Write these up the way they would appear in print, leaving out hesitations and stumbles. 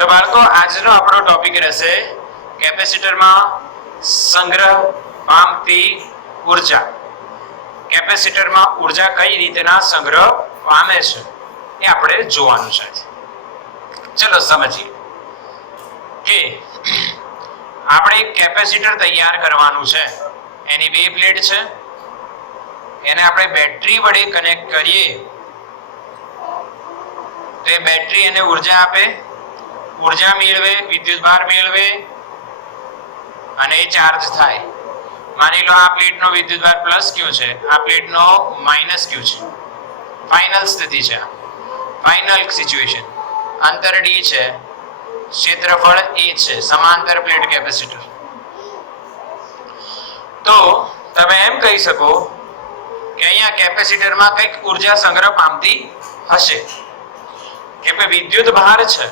તો બાળકો આજનો આપણો ટોપિક રહેશે કેપેસિટરમાં સંગ્રહ પામતી ઉર્જા. કેપેસિટરમાં ઉર્જા કઈ રીતના સંગ્રહ પામે છે એ આપણે જોવાનું છે. ચલો સમજીએ કે આપણે એક કેપેસિટર તૈયાર કરવાનું છે. એની બે પ્લેટ છે, એને આપણે બેટરી વડે કનેક્ટ કરીએ તો એ બેટરી એને ઉર્જા આપે, ઉર્જા મેળવે, વિદ્યુતભાર મેળવે અને એ ચાર્જ થાય. માની લો આ પ્લેટનો વિદ્યુતભાર પ્લસ ક્યુ છે, આ પ્લેટનો માઇનસ ક્યુ છે. ફાઇનલ સ્થિતિ છે, ફાઇનલ સિચ્યુએશન. અંતર ડી છે, ક્ષેત્રફળ a છે, સમાંતર પ્લેટ કેપેસિટર. તો તમે એમ કહી શકો કે અહીંયા કેપેસિટરમાં કંઈક ઉર્જા સંગ્રહ પામતી હશે કે ભાઈ વિદ્યુત ભાર છે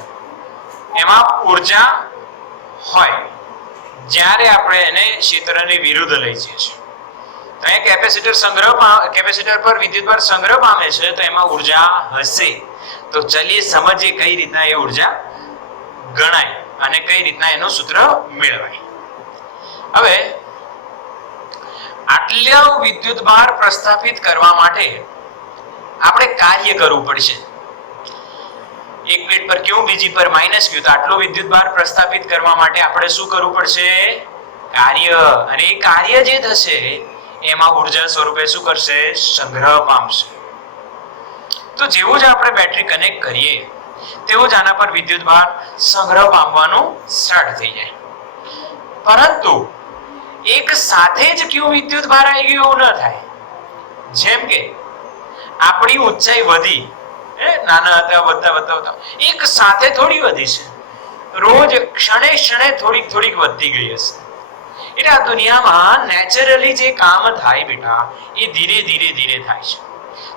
એમાં ઉર્જા હોય જ્યારે આપણે એને ક્ષેત્રની વિરુદ્ધ લઈ જઈએ છીએ. તો અહીંયા કેપેસિટર પર વિદ્યુતભાર સંગ્રહ પામે છે તો એમાં ઉર્જા હશે. તો ચલિએ સમજીએ કઈ રીતના એ ઉર્જા ગણાય અને કઈ રીતના એનું સૂત્ર મેળવાય. હવે આટલો વિદ્યુતભાર પ્રસ્થાપિત કરવા માટે આપણે કાર્ય કરવું પડશે. એક પ્લેટ પર ક્યુ, બીજી પર માઇનસ ક્યુ. તો આટલો વિદ્યુતભાર પ્રસ્થાપિત કરવા માટે આપણે શું કરવું પડશે? કાર્ય. અને એ કાર્ય જે થશે એમાં ઉર્જા સ્વરૂપે શું કરશે? સંગ્રહ પામશે. તો જેવું જ આપણે બેટરી કનેક્ટ કરીએ તેવું જ આના પર વિદ્યુતભાર સંગ્રહ પામવાનું સ્ટાર્ટ થઈ જાય. પરંતુ એક સાથે જ ક્યુ વિદ્યુતભાર આવી ગયું એવું ન થાય. જેમ કે આપણી ઊંચાઈ વધી, નાના હતા વધતા એક સાથે થોડી વધી છે, રોજ ક્ષણે ક્ષણે થોડીક વધતી ગઈ હશે. એટલે આ દુનિયામાં નેચરલી જે કામ થાય બેટા એ ધીરે ધીરે થાય છે.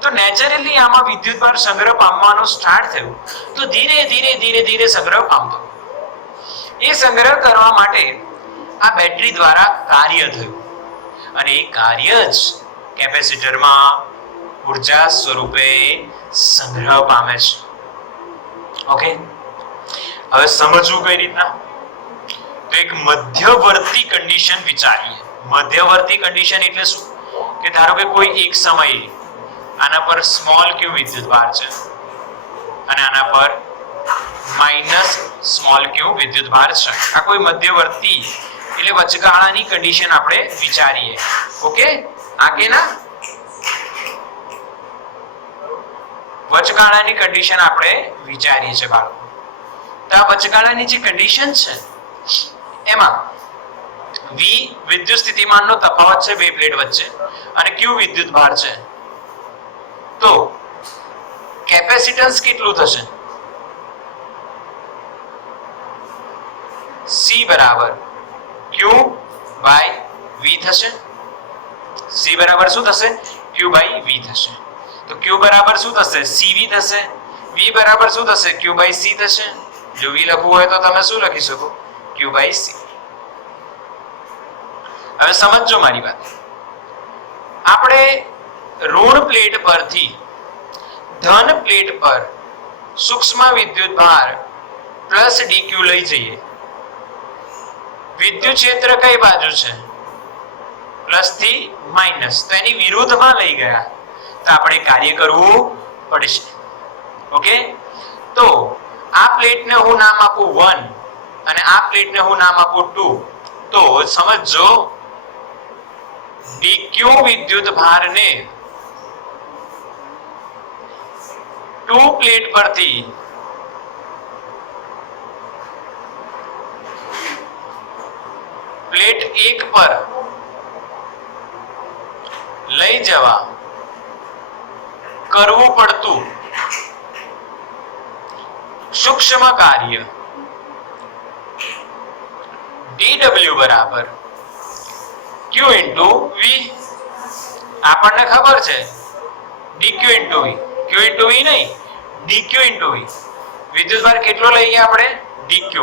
તો નેચરલી આમાં વિદ્યુતભાર સંગ્રહ પામવાનું સ્ટાર્ટ થયું તો ધીરે ધીરે સંગ્રહ પામતો. એ સંગ્રહ કરવા માટે આ બેટરી દ્વારા કાર્ય થયું અને એ કાર્ય જ કેપેસિટરમાં ઉર્જા સ્વરૂપે સંગ્રહ પામે છે. ઓકે, હવે સમજવું કઈ રીતના? તો એક મધ્યવર્તી કન્ડિશન વિચારીએ. મધ્યવર્તી કન્ડિશન એટલે શું? કે ધારો કે કોઈ એક સમયે આના પર સ્મોલ ક્યુ વિદ્યુતભાર છે અને આના પર માઇનસ સ્મોલ ક્યુ વિદ્યુતભાર છે. આ કોઈ મધ્યવર્તી એટલે વચગાળાની કન્ડિશન આપણે વિચારીએ. ઓકે, આ કે ના વચગાળાની કન્ડિશન આપણે વિચારીએ છીએ બાળકો. તો આ વચગાળાની જે કન્ડિશન છે એમાં V વિદ્યુત સ્થિતિમાનનો તફાવત છે બે પ્લેટ વચ્ચે અને Q વિદ્યુતભાર છે. તો કેપેસિટન્સ કેટલું થશે? C બરાબર Q બાય V થશે. C બરાબર શું થશે? Q બાય V થશે. તો Q બરાબર શું થશે? CV થશે. V બરાબર શું થશે? Q બાય C થશે. જો V લખવું હોય તો તમે શું લખી શકો? Q by C. હવે સમજો મારી વાત. આપણે ઋણ પ્લેટ પરથી ધન પ્લેટ પર સૂક્ષ્મ વિદ્યુતભાર પ્લસ dq લઈ જઈએ. વિદ્યુત ક્ષેત્ર કઈ બાજુ છે? પ્લસ થી માઇનસ. તો એની વિરુદ્ધમાં લઈ ગયા તો આપણે કાર્ય કરવું પડશે. ઓકે, તો આ પ્લેટને હું નામ આપું 1 અને આ પ્લેટને હું નામ આપું 2. તો સમજો dq વિદ્યુતભારને 2 પ્લેટ પરથી પ્લેટ 1 પર લઈ જવા કરવું પડતું સૂક્ષ્મ કાર્ય dw બરાબર q into v. આપણને ખબર છે dq into v. q into v નહીં, dq into v. વિદ્યુતભાર કેટલો લઈ ગયા આપણે? dq.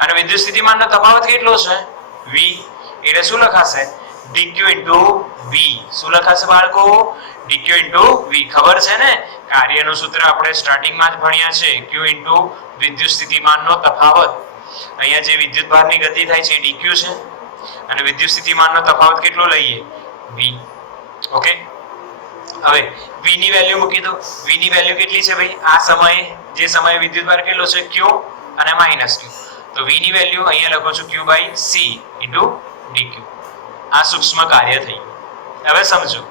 અને વિદ્યુત સ્થિતિમાનનો તફાવત કેટલો છે? v. એટલે શું લખાશે? dq into v શું લખાશે બાળકો dq into v ખબર છે ને કાર્યનું સૂત્ર આપણે સ્ટાર્ટિંગમાં જ ભણ્યા છે q into વિદ્યુત સ્થિતિમાનનો તફાવત અહીંયા જે વિદ્યુતભારની ગતિ થાય છે dq છે અને વિદ્યુત સ્થિતિમાનનો તફાવત કેટલો લઈએ v ઓકે હવે v ની વેલ્યુ મૂકી દો v ની વેલ્યુ કેટલી છે ભાઈ આ સમયે જે સમયે વિદ્યુતભાર કેટલો છે q અને -q તો v ની વેલ્યુ અહીંયા લખો છું q/c * dq આ સૂક્ષ્મ કાર્ય થઈ હવે સમજો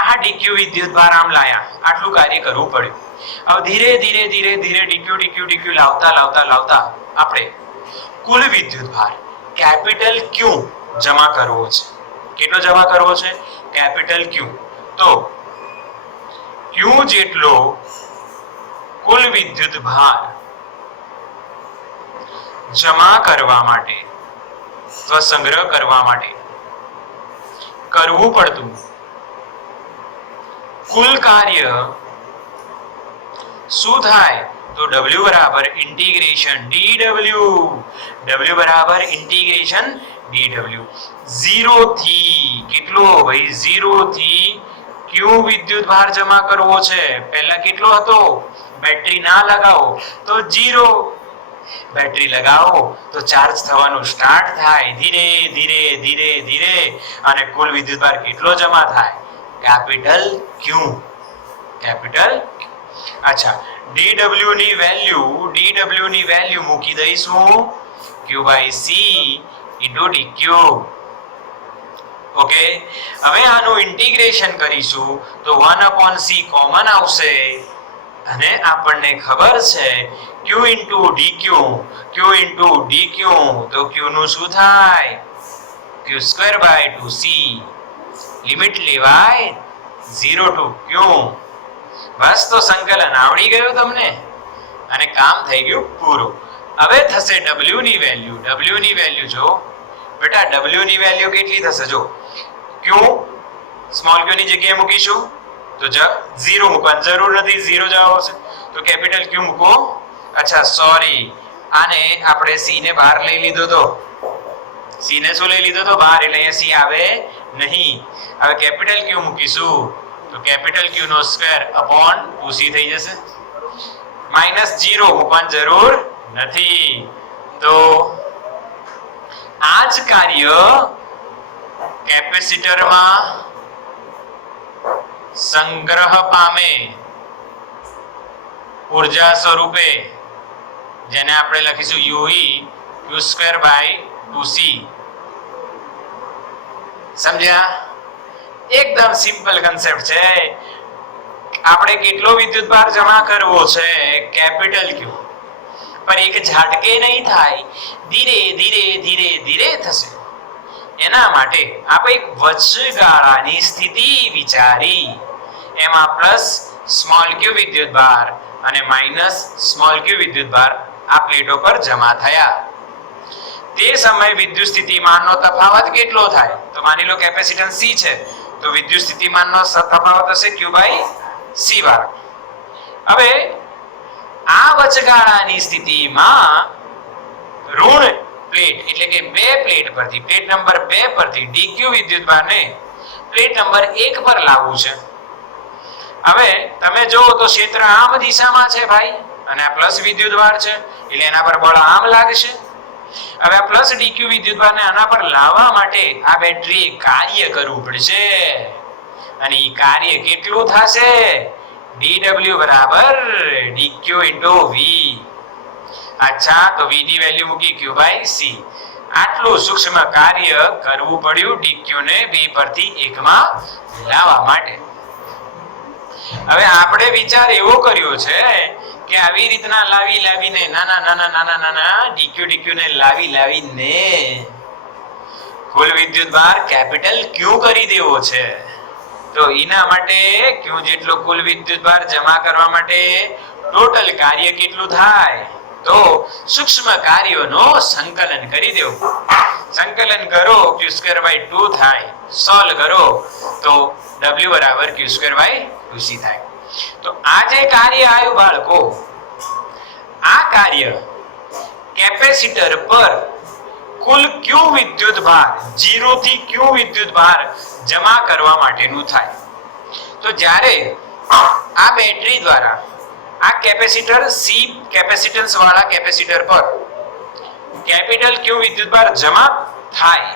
આ dq વિદ્યુતભાર આમ લાયા આટલું કાર્ય કરવું પડ્યું હવે ધીરે ધીરે ધીરે ધીરે dq લાવતા આપણે કુલ વિદ્યુતભાર કેપિટલ Q જમા કરવો છે કેટલો જમા કરવો છે કેપિટલ Q તો Q જેટલો કુલ વિદ્યુતભાર જમા કરવા માટે અથવા સંગ્રહ કરવા માટે કરવું પડતું કુલ કાર્ય શું થાય તો W બરાબર ઇન્ટિગ્રેશન dW W બરાબર ઇન્ટિગ્રેશન dW 0 થી કેટલો ભાઈ 0 થી Q વિદ્યુતભાર જમા કરવો છે પહેલા કેટલો હતો બેટરી ના લગાવો તો 0 બેટરી લગાવો તો ચાર્જ થવાનું સ્ટાર્ટ થાય ધીરે ધીરે ધીરે ધીરે અને કુલ વિદ્યુતભાર કેટલો જમા થાય કેપિટલ Q અચ્છા dW ની વેલ્યુ મૂકી દઈશું q/c * dq ઓકે હવે આનું ઇન્ટિગ્રેશન કરીશું તો 1/c કોમન આવશે અને આપણને ખબર છે q * dq તો q નું શું થાય q²/2c લિમિટ લેવાય 0 to q બસ તો સંકલન આવડી ગયું તમને અને કામ થઈ ગયું પૂરું હવે થશે w ની વેલ્યુ જો બેટા w ની વેલ્યુ કેટલી થશે જો q સ્મોલ q ની જગ્યાએ મૂકીશું તો 0 મૂકવાની જરૂર નથી 0 જવાબ આવશે તો કેપિટલ Q મૂકો અચ્છા સોરી આને આપણે c ને બહાર લઈ લીધો તો c ને શું લઈ લીધો તો બહાર એટલે અહીંયા c આવે નહીં હવે કેપિટલ Q મૂકીશું તો કેપિટલ Q નો સ્ક્વેર અપોન 2c થઈ જશે -0 મૂકવાની જરૂર નથી તો આ જ કાર્ય કેપેસિટરમાં સંગ્રહ પામે ઊર્જા સ્વરૂપે જેને આપણે લખીશું UE q²/2c સમજ્યા એકદમ સિમ્પલ કન્સેપ્ટ છે આપણે કેટલો વિદ્યુતભાર જમા કરવો છે કેપિટલ Q પર એક ઝાટકે નહીં થાય ધીરે ધીરે ધીરે ધીરે થશે એના માટે આપણે એક વચગાળાની સ્થિતિ વિચારી એમાં પ્લસ સ્મોલ q વિદ્યુતભાર અને માઈનસ સ્મોલ q વિદ્યુતભાર આ પ્લેટો પર જમા થયા તે સમયે વિદ્યુત સ્થિતિમાનનો તફાવત કેટલો થાય તો માની લો કેપેસિટન્સ C છે તો વિદ્યુત સ્થિતિમાનનો તફાવત હશે q/c વાર હવે આ વચગાળાની સ્થિતિમાં ઋણ પ્લેટ એટલે કે બે પ્લેટ પરથી પ્લેટ નંબર 2 પરથી dq વિદ્યુતભારને પ્લેટ નંબર 1 પર લાવવું છે હવે તમે જો તો ક્ષેત્ર આમ દિશામાં છે ભાઈ અને આ પ્લસ વિદ્યુતભાર છે એટલે એના પર બળ આમ લાગશે હવે આ પ્લસ dq વિદ્યુતભારને આના પર લાવવા માટે આ બેટરી કાર્ય કરવું પડશે અને ઈ કાર્ય કેટલું થશે dw બરાબર dq * v અચ્છા તો v ની વેલ્યુ મૂકી q/c આટલું સૂક્ષ્મ કાર્ય કરવું પડ્યું dq ને 2 પરથી 1 માં લાવવા માટે હવે આપણે વિચાર એવો કર્યો છે કે આવી રીતના લાવીને નાના dq ને લાવીને કુલ વિદ્યુતભાર કેપિટલ Q કરી દેવો છે તો એના માટે Q જેટલો કુલ વિદ્યુતભાર જમા કરવા માટે ટોટલ કાર્ય કેટલું થાય તો સૂક્ષ્મ કાર્યોનો સંકલન કરી દેવું સંકલન કરો q²/2 થાય સોલ્વ કરો તો w બરાબર q²/2c થાય તો આ જે કાર્ય આવ્યું બાળકો આ કાર્ય કેપેસિટર પર કુલ ક્યુ વિદ્યુત ભાર 0 થી ક્યુ વિદ્યુત ભાર જમા કરવા માટેનું થાય. તો જ્યારે આ બેટરી દ્વારા આ કેપેસિટર સી કેપેસિટન્સ વાળા કેપેસિટર પર કેપિટલ ક્યુ વિદ્યુત ભાર જમા થાય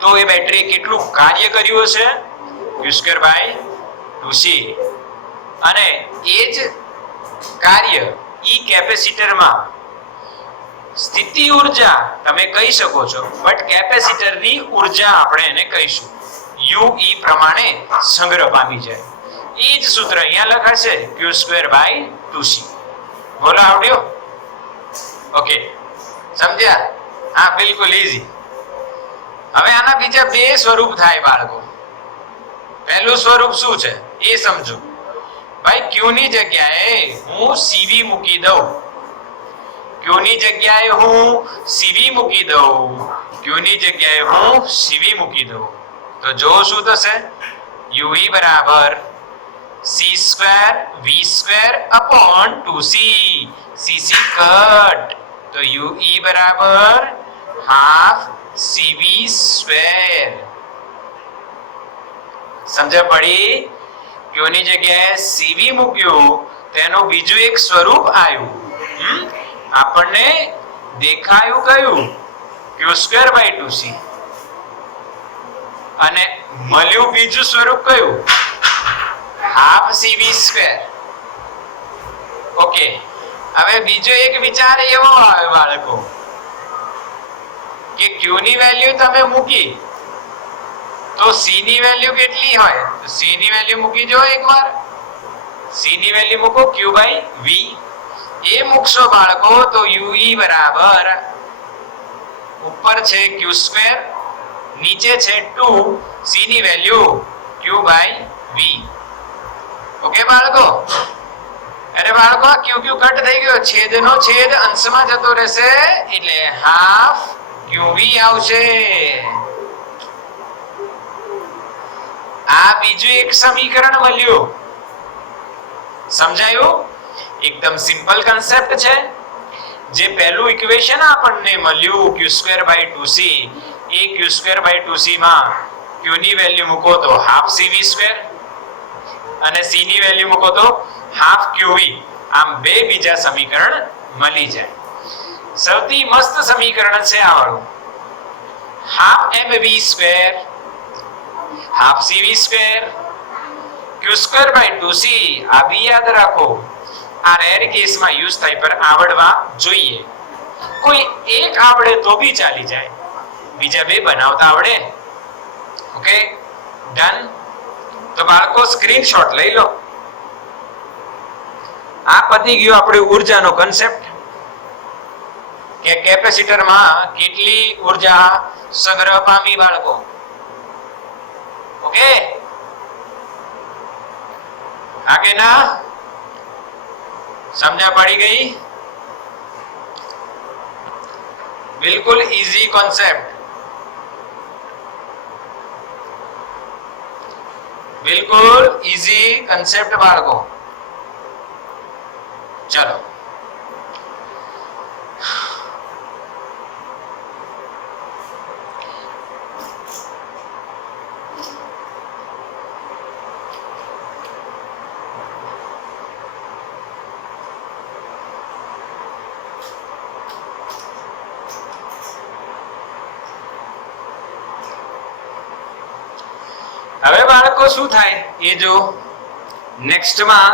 તો એ બેટરી કેટલું કાર્ય કર્યું હશે? q²/2c. અને એ જ કાર્ય ઈ કેપેસિટરમાં સ્થિતિ ઊર્જા તમે કહી શકો છો, બટ કેપેસિટરની ઊર્જા આપણે એને કહીશું. u e પ્રમાણે સંગ્રહ પામી જાય. એ જ સૂત્ર અહીંયા લખાશે q²/2c. બોલો આવડ્યો? ઓકે, સમજ્યા? હા, બિલકુલ ઈઝી. હવે આના બીજા બે સ્વરૂપ થાય બાળકો. પહેલું સ્વરૂપ શું છે એ સમજો. ભાઈ q ની જગ્યાએ હું cv મૂકી દઉં. q ની જગ્યાએ હું cv મૂકી દઉં. q ની જગ્યાએ હું cv મૂકી દઉં તો જો શું થશે? ue બરાબર c²v²/2c. cc કટ તો ue બરાબર હાફ cv². સમજ પડી? q ની જગ્યાએ cv મૂક્યું તેનું બીજું એક સ્વરૂપ આવ્યું. આપણને દેખાયું કયું? q²/2c. અને મળ્યું બીજું સ્વરૂપ કયું? Half cv². ઓકે, હવે બીજો એક વિચાર એવો આવે બાળકો કે q ની વેલ્યુ તમે મૂકી તો c ની વેલ્યુ કેટલી હોય? તો c ની વેલ્યુ મૂકી જો એકવાર. c ની વેલ્યુ મૂકો q/v. એ મૂકશો બાળકો તો ue બરાબર ઉપર છે q², નીચે છે 2, c ની વેલ્યુ q/v. ઓકે બાળકો? અરે બાળકો, આ q કટ થઈ ગયો, છેદનો છેદ અંશમાં જતો રહેશે એટલે હાફ qv આવશે. આ બીજું એક સમીકરણ મળ્યું. સમજાયું? એકદમ સિમ્પલ કન્સેપ્ટ છે. જે પહેલું ઇક્વેશન આપણને મળ્યું q²/2c, એ q²/2c માં q ની વેલ્યુ મૂકો તો હાફ cv² અને c ની વેલ્યુ મૂકો તો હાફ qv. આમ બે બીજા સમીકરણ મળી જાય. સૌથી મસ્ત સમીકરણ છે આ વાળું. Half mv² half cv² q²/2c. આ બી યાદ રાખો. આ રેર કેસમાં યુઝ થાય પર આવડવા જોઈએ. કોઈ એક આવડે તો બી ચાલી જાય, બીજા બે બનાવતા આવડે. Okay, done. તો બાળકો સ્ક્રીનશોટ લઈ લો. આ પતી ગયો આપણે ઊર્જાનો કન્સેપ્ટ કે કેપેસિટરમાં કેટલી ઊર્જા સંગ્રહ પામી બાળકો. ઓકે, આગે ના સમજ્યા પડી ગઈ? બિલકુલ ઈઝી કોન્સેપ્ટ. બિલકુલ ઈઝી કન્સેપ્ટ બાળકો. ચલો, હવે બાળકો શું થાય એ જો. નેક્સ્ટમાં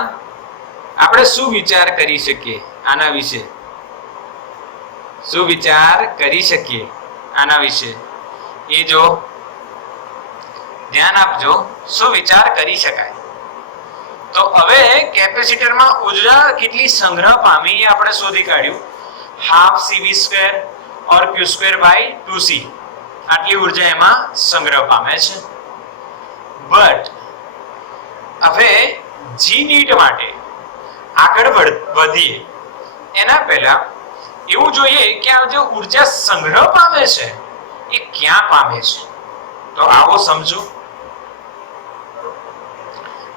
આપણે શું વિચાર કરી શકીએ આના વિશે? શું વિચાર કરી શકીએ આના વિશે એ જો. ધ્યાન આપજો, શું વિચાર કરી શકાય. તો હવે કેપેસિટરમાં ઊર્જા કેટલી સંગ્રહ પામી એ આપણે શોધી કાઢ્યું. હાફ cv² ઓર q²/2c. આટલી ઊર્જા એમાં સંગ્રહ પામે છે. બટ હવે જી નીટ માટે આગળ વધીએ એના પહેલા એવું જોઈએ કે આ જે ઊર્જા સંગ્રહ પામે છે એ ક્યાં પામે છે. તો આવો સમજો.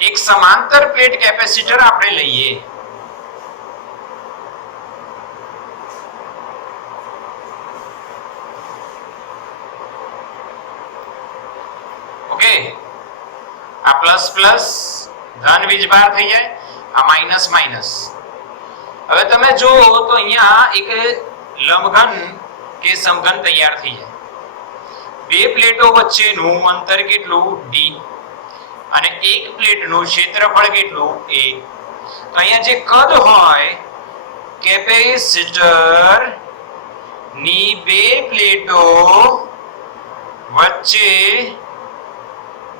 એક સમાંતર પ્લેટ કેપેસિટર આપણે લઈએ. આ પ્લસ પ્લસ ધન વીજભાર થઈ જાય, આ માઈનસ માઈનસ. હવે તમે જુઓ તો અહીંયા એક લંબઘન કે સમઘન તૈયાર થઈ જાય. બે પ્લેટો વચ્ચેનું અંતર કેટલું d અને એક પ્લેટનું ક્ષેત્રફળ કેટલું a. તો અહીંયા જે કદ હોય કેપેસિટર ની બે પ્લેટો વચ્ચે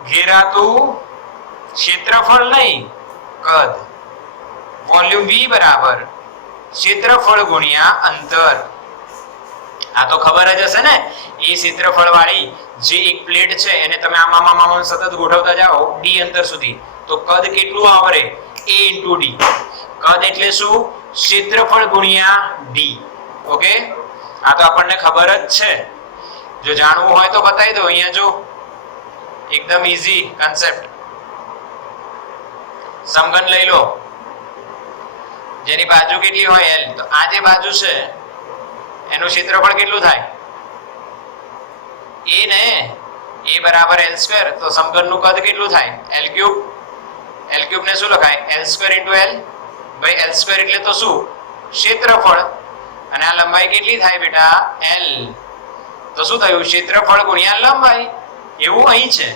ઘેરાતું ક્ષેત્રફળ નહીં, કદ. વોલ્યુમ v બરાબર ક્ષેત્રફળ ગુણ્યા અંતર. આ તો ખબર જ હશે ને, એ ક્ષેત્રફળ વાળી જે એક પ્લેટ છે એને તમે આમાં સતત ગોઠવતા જાઓ d અંતર સુધી, તો કદ કેટલું આવરે? a * d. કદ એટલે શું? ક્ષેત્રફળ ગુણ્યા d. ઓકે, આ તો આપણને ખબર જ છે. જો જાણવું હોય તો બતાવી દો. અહીંયા જો એકદમ ઈઝી કન્સેપ્ટ. સમઘન લઈ લો જેની બાજુ કેટલી હોય l. તો આ જે બાજુ છે એનું ક્ષેત્રફળ કેટલું થાય? a ને a બરાબર l². તો સમઘનનું કદ કેટલું થાય? l3. l3 ને શું લખાય? l² * l. ભાઈ l² એટલે તો શું? ક્ષેત્રફળ. અને આ લંબાઈ કેટલી થાય બેટા? l. તો શું થયું? ક્ષેત્રફળ ગુણ્યા લંબાઈ. એવું અહીં છે.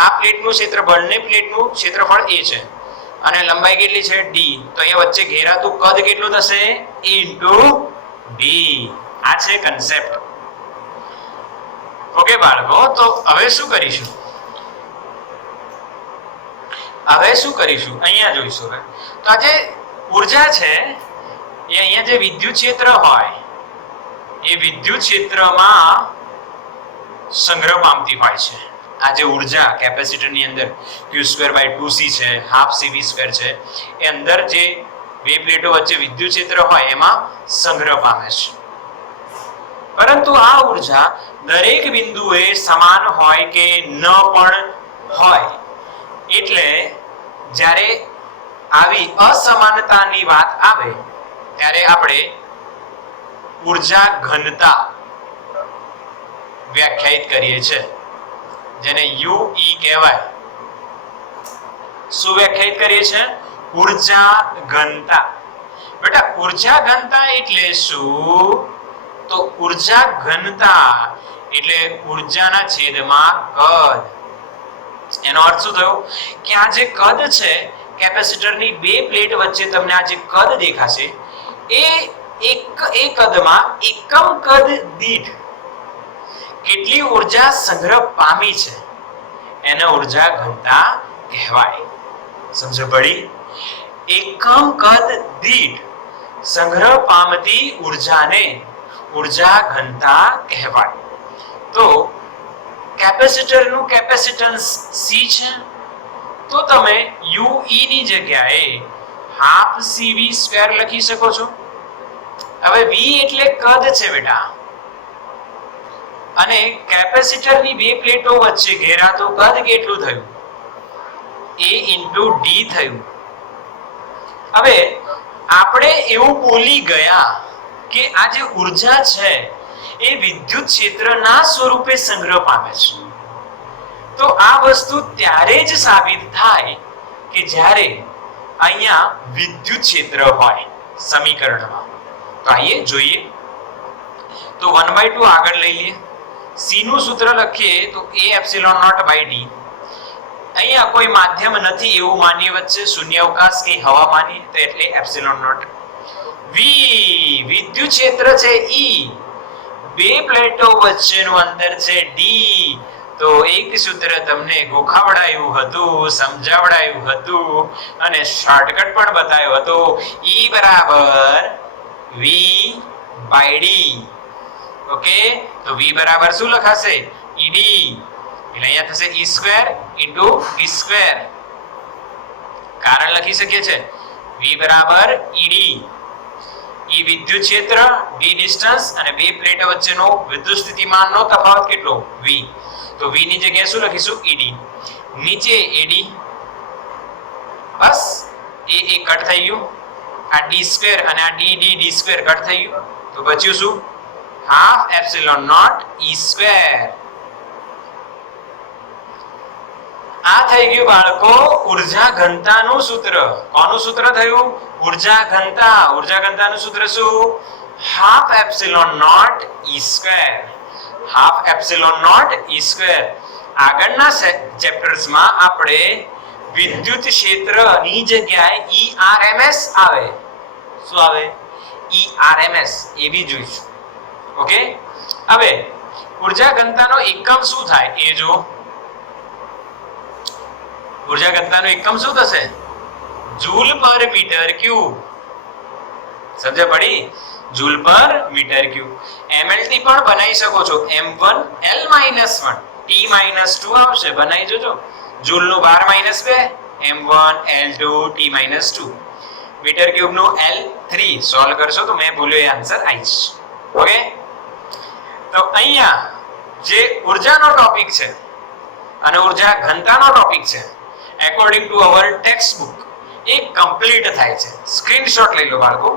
આ પ્લેટનું ક્ષેત્ર, બંને પ્લેટનું ક્ષેત્રફળ a છે અને લંબાઈ કેટલી છે? d. તો અહીંયા વચ્ચે ઘેરાતું કદ કેટલું થશે? a * d. આ છે કન્સેપ્ટ. ઓકે બાળકો, તો હવે શું કરીશું? અહીંયા જોઈશું. તો આ જે ઉર્જા છે એ અહીંયા જે વિદ્યુત ક્ષેત્ર હોય એ વિદ્યુત ક્ષેત્રમાં સંગ્રહ પામતી હોય છે. આ જે ઉર્જા કેપેસિટરની અંદર q²/2c છે, હાફ cv² છે, એ અંદર જે બે પ્લેટો વચ્ચે વિદ્યુત ક્ષેત્ર હોય એમાં સંગ્રહ પામે છે. પરંતુ આ ઉર્જા દરેક બિંદુએ સમાન હોય કે ન પણ હોય. એટલે જ્યારે આવી અસમાનતાની વાત આવે ત્યારે આપણે ઉર્જા ઘનતા વ્યાખ્યાયિત કરીએ છીએ, જેને UE કહેવાય. શું વ્યાખ્યાયિત કરીએ છીએ? ઉર્જા ઘનતા. બેટા ઉર્જા ઘનતા એટલે શું? તો ઉર્જા ઘનતા એટલે ઉર્જાના છેદમાં કદ. એનો અર્થ શું થયો? કે આ જે કદ છે કેપેસિટરની બે પ્લેટ વચ્ચે તમને આ જે કદ દેખાશે એ કદમાં એકમ કદ દીઠ કેટલી ઉર્જા સંગ્રહ પામી છે એને ઉર્જા ઘનતા કહેવાય. સમજો પડી? એકમ કદ દીઠ સંગ્રહ પામતી ઉર્જાને ઉર્જા ઘનતા કહેવાય. તો કેપેસિટરનું કેપેસિટન્સ c છે, તો તમે UE ની જગ્યાએ હાફ cv² લખી શકો છો. હવે v એટલે કદ છે બેટા, અને કેપેસિટરની બે પ્લેટો વચ્ચે ઘેરાતું કદ કેટલું થયું? a * d થયું. હવે આપણે એવું બોલી ગયા કે આ જે ઉર્જા છે એ વિદ્યુત ક્ષેત્રના સ્વરૂપે સંગ્રહ પામે છે. તો આ વસ્તુ ત્યારે જ સાબિત થાય કે જ્યારે અહીંયા વિદ્યુત ક્ષેત્ર હોય સમીકરણમાં. તો આઈએ જોઈએ. તો 1/2 આગળ લઈ લઈએ. c નું સૂત્ર લખીએ તો a∈0/d. અહીંયા કોઈ માધ્યમ નથી એવું માનીએ, વચ્ચે શૂન્યાવકાશ કે હવા માનીએ તો એટલે ε0. v વિદ્યુત ક્ષેત્ર છે E, બે પ્લેટો વચ્ચેનું અંતર છે d. તો એક સૂત્ર તમને ગોખાવડાયું હતું, સમજાવડાયું હતું અને શોર્ટકટ પણ બતાવ્યો હતો. E બરાબર v/d. ઓકે, તો v બરાબર શું લખાશે? ed. એટલે અહીંયા થશે e² * d². કારણ લખી શકીએ છે v બરાબર ed. E વિદ્યુત ક્ષેત્ર, d ડિસ્ટન્સ અને બે પ્લેટો વચ્ચેનો વિદ્યુત સ્થિતિમાનનો તફાવત કેટલો? v. તો v ની જગ્યાએ શું લખીશું? ed. નીચે ad. બસ a કટ થઈ ગયું, આ d² અને આ d² કટ થઈ ગયું. તો બચ્યું શું? ½ ε0 e². આ થઈ ગયું બાળકો ઊર્જા ઘનતાનું સૂત્ર. કોનું સૂત્ર થયું? ઊર્જા ઘનતા. ઊર્જા ઘનતાનું સૂત્ર શું? Half epsilon not E square. Half epsilon not E square. આગળના ચેપ્ટર્સમાં આપણે વિદ્યુત ક્ષેત્રની જગ્યાએ ઈઆરએમએસ આવે. શું આવે? ઈઆરએમએસ એ બી જોઈશું. ઓકે, હવે ઊર્જા ઘનતાનો એકમ શું થાય એ જો. ઊર્જા ઘનતાનો એકમ શું થશે? જૂલ પર મીટર ક્યુબ. સમજ પડી? જૂલ પર મીટર ક્યુબ. એમએલટી પણ બનાવી શકો છો. m1 l-1 t-2 આવશે. બનાવી જોજો. જૂલ નું 12 - 2 m1 l2 t-2. Metre cube નું l3 સોલ્વ કરશો તો મેં બોલ્યો એ આન્સર આવી જશે. ઓકે, તો અહીંયા જે ઊર્જાનો ટોપિક છે અને ઊર્જા ઘનતાનો ટોપિક છે according to our text book A complete થાય છે. સ્ક્રીનશોટ લઈ લો બાળકો.